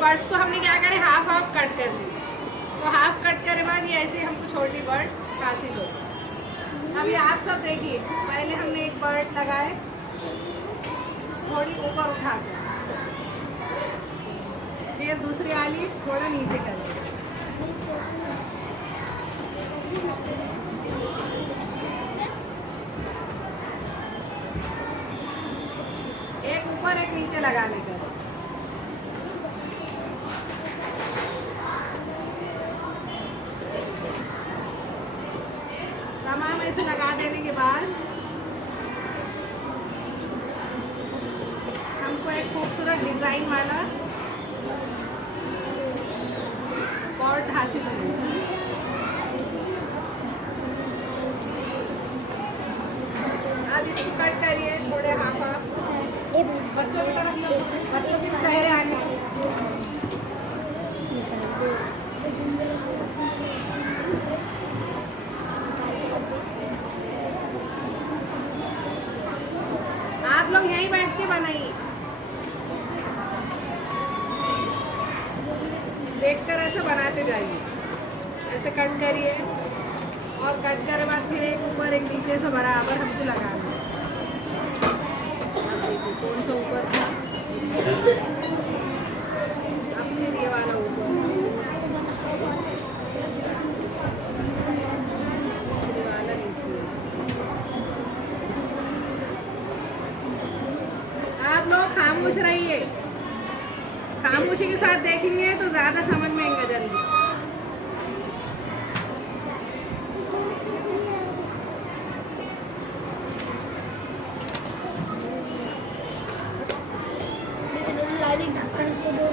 Birds को हमने क्या करें, हाफ हाफ कट कर ली। तो हाफ कट करने बाद ये ऐसे हमको छोटी बर्ड हासिल हो। अभी आप सब देखिए, पहले हमने एक बर्ड लगाए थोड़ी ऊपर उठा कर, फिर दूसरी वाली थोड़ा नीचे कर दी। एक ऊपर एक नीचे लगाने का। तमाम ऐसे लगा देने के बाद हमको एक खूबसूरत डिजाइन वाला पॉट हासिल होगा। अब इसको कट करिए थोड़े हाफ हाफ। बच्चों की तरफ बच्चों की चेहरे आने। आप लोग यहीं बैठ के बनाइए, देखकर ऐसे बनाते जाइए। ऐसे कट करिए और कट करने बाद फिर एक ऊपर एक नीचे से बराबर हमको लगाना है। कौन सा ऊपर था, अब फिर ये वाला ऊपर, ये वाला नीचे। आप लोग खामोश रहिए, खामोशी के साथ देखेंगे तो ज़्यादा समझ में आएगा जल्दी। ढक्कन को दो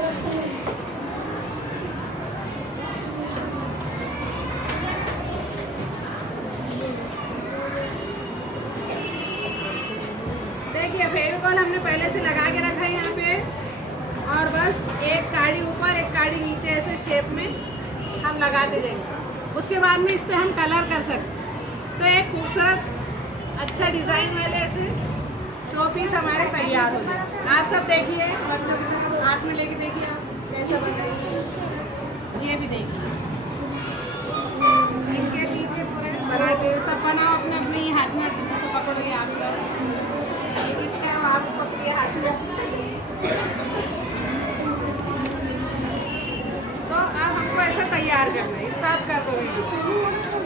देखिए फेविकॉल हमने पहले से लगा के रखा है यहाँ पे, और बस एक काड़ी ऊपर एक काड़ी नीचे ऐसे शेप में हम लगाते जाएंगे। उसके बाद में इस पे हम कलर कर सकते, तो एक खूबसूरत अच्छा डिज़ाइन वाले ऐसे शो पीस हमारे तैयार हो जाए। आप सब देखिए, बच्चों की तरफ हाथ में लेके देखिए आप कैसा बन रहा है। ये भी देखिए, इनके नीचे पूरे बनाते सब बनाओ अपने अपने ही हाथ में, जैसे पकड़ोगे आप लोग इसका आप पकड़िए हाथ में। तो अब हमको ऐसा तैयार करना है, स्टार्ट कर दो।